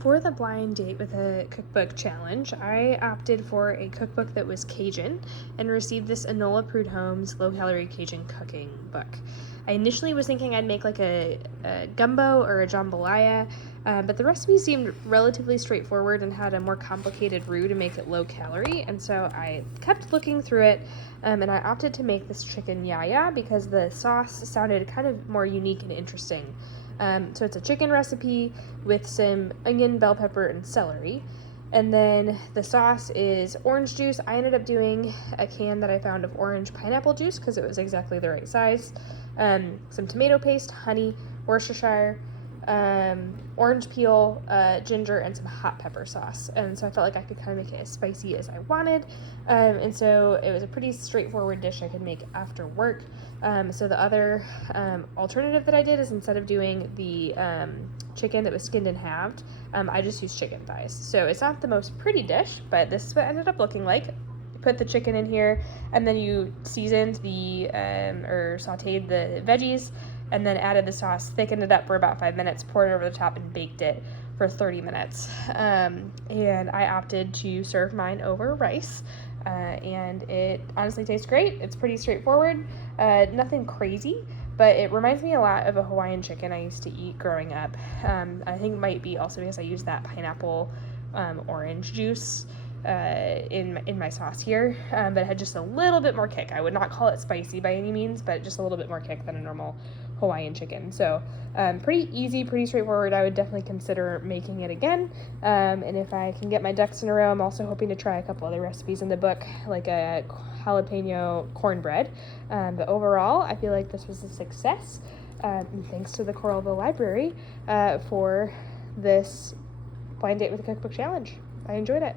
For the blind date with a cookbook challenge, I opted for a cookbook that was Cajun and received this Enola Prudhomme's Low-Calorie Cajun cooking book. I initially was thinking I'd make like a gumbo or a jambalaya, but the recipe seemed relatively straightforward and had a more complicated roux to make it low calorie, and so I kept looking through it, and I opted to make this chicken yaya because the sauce sounded kind of more unique and interesting. So it's a chicken recipe with some onion, bell pepper, and celery. And then the sauce is orange juice. I ended up doing a can that I found of orange pineapple juice because it was exactly the right size. Some tomato paste, honey, Worcestershire, orange peel, ginger, and some hot pepper sauce. And so I felt like I could kind of make it as spicy as I wanted. And so it was a pretty straightforward dish I could make after work. So the other alternative that I did is instead of doing the chicken that was skinned and halved, I just used chicken thighs. So it's not the most pretty dish, but this is what it ended up looking like. Put the chicken in here, and then you seasoned the or sauteed the veggies, and then added the sauce, thickened it up for about 5 minutes, poured it over the top, and baked it for 30 minutes. And I opted to serve mine over rice, and it honestly tastes great. It's pretty straightforward, nothing crazy, but it reminds me a lot of a Hawaiian chicken I used to eat growing up. I think it might be also because I used that pineapple orange juice in my sauce here, but it had just a little bit more kick. I would not call it spicy by any means, but just a little bit more kick than a normal Hawaiian chicken. So pretty easy, pretty straightforward. I would definitely consider making it again, and if I can get my ducks in a row, I'm also hoping to try a couple other recipes in the book, like a jalapeno cornbread. But overall, I feel like this was a success, and thanks to the Coralville Library for this blind date with a cookbook challenge. I enjoyed it.